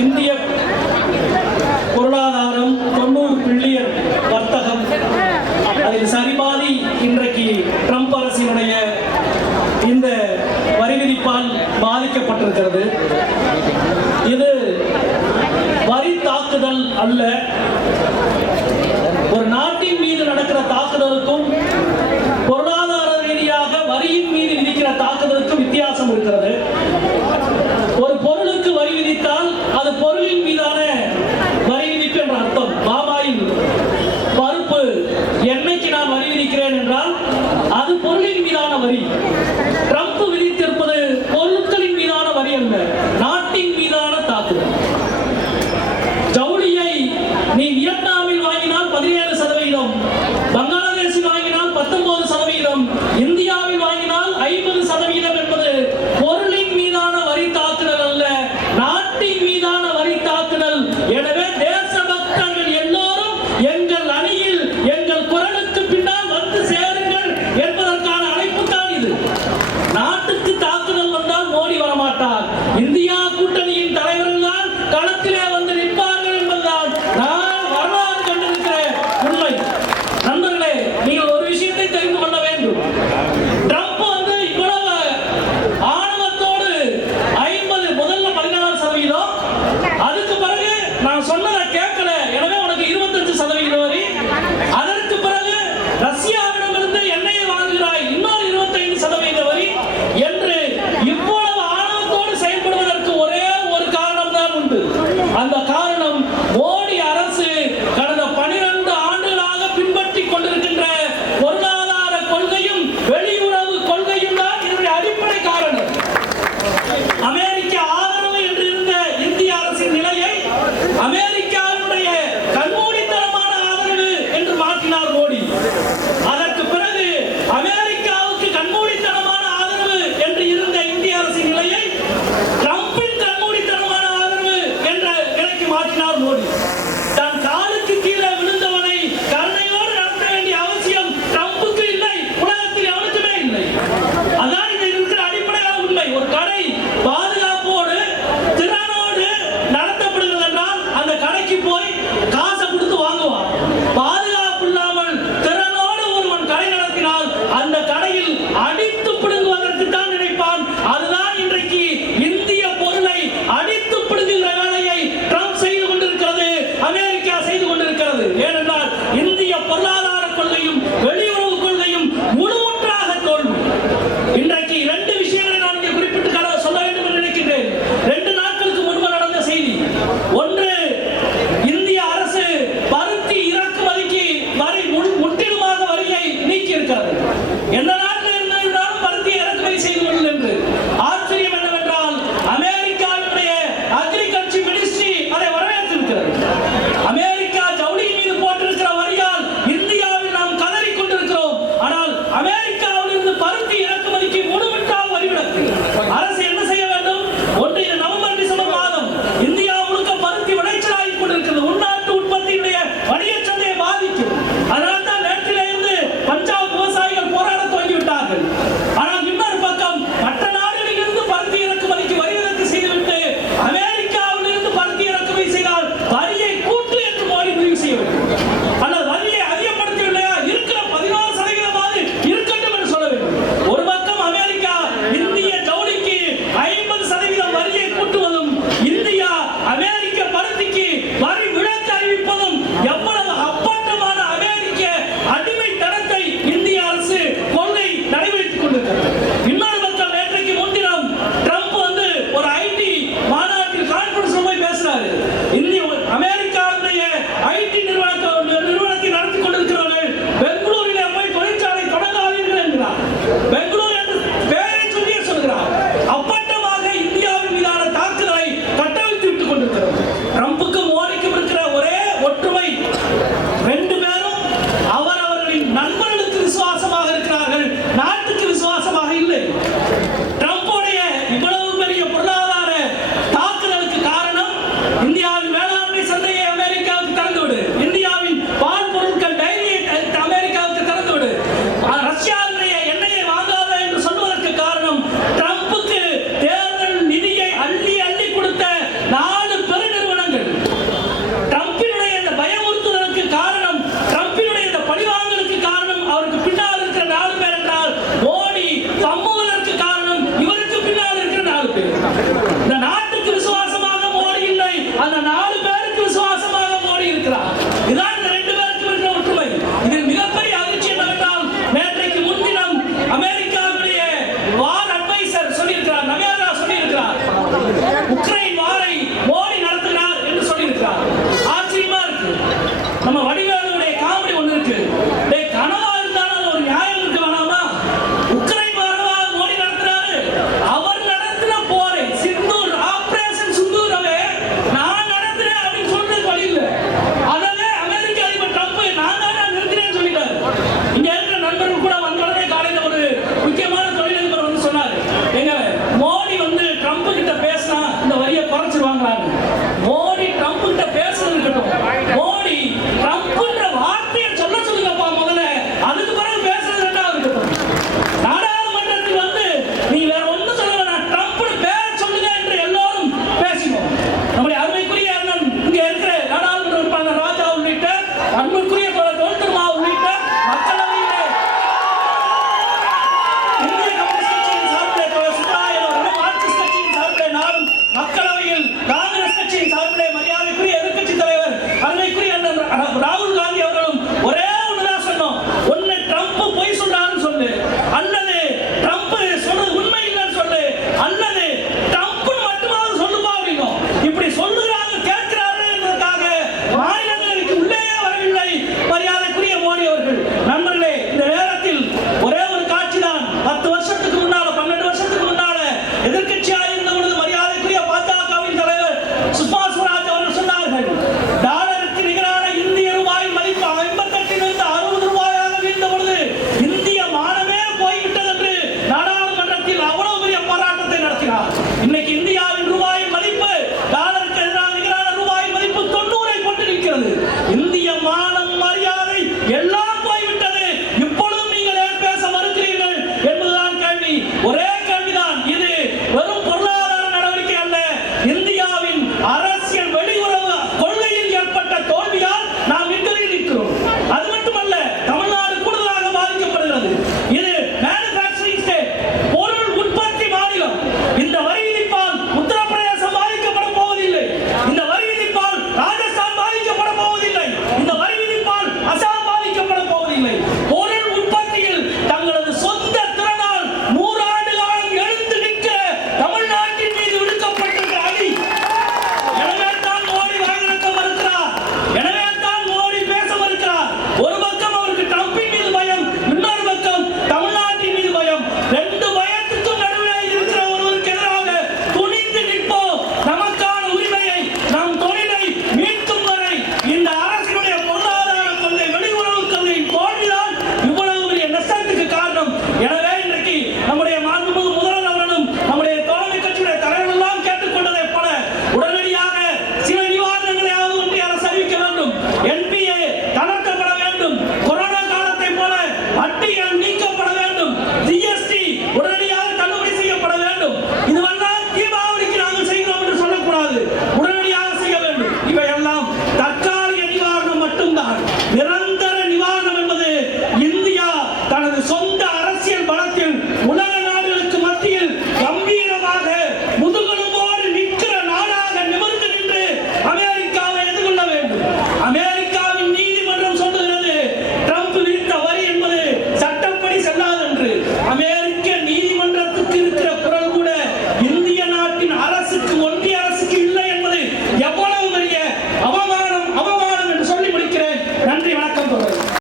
இந்திய பொருளாதாரம் தொண்ணூறு பில்லியன் வர்த்தகம். அதில் சரிபாதி இன்றைக்கு ட்ரம்ப் அரசினுடைய இந்த வரி விதிப்பால் பாதிக்கப்பட்டிருக்கிறது. இது வரி தாக்குதல் அல்ல. ஒரு நாள் করি 옆 So